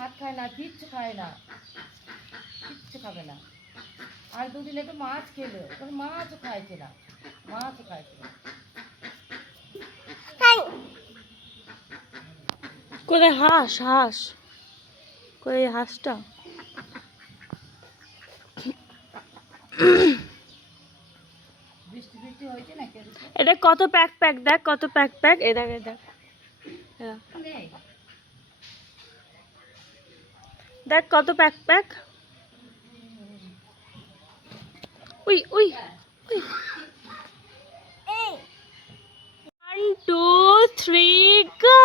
ভাত খায় না, কিচ্ছু খায় না, কিচ্ছু খাবে না। আর দুদিন একটু মাছ খেলো, মাছও খাইছে না, মাছও খাইছে না। কোথায় হাঁস? হাঁস কই? হাঁসটা বৃষ্টি বৃষ্টি হয়েছে না কেউ? এটা কত প্যাক প্যাক দেখ, কত প্যাক প্যাক। এই দেখ, এই দেখ, দেখ কত pack pack. We we we. 1 2 3 go.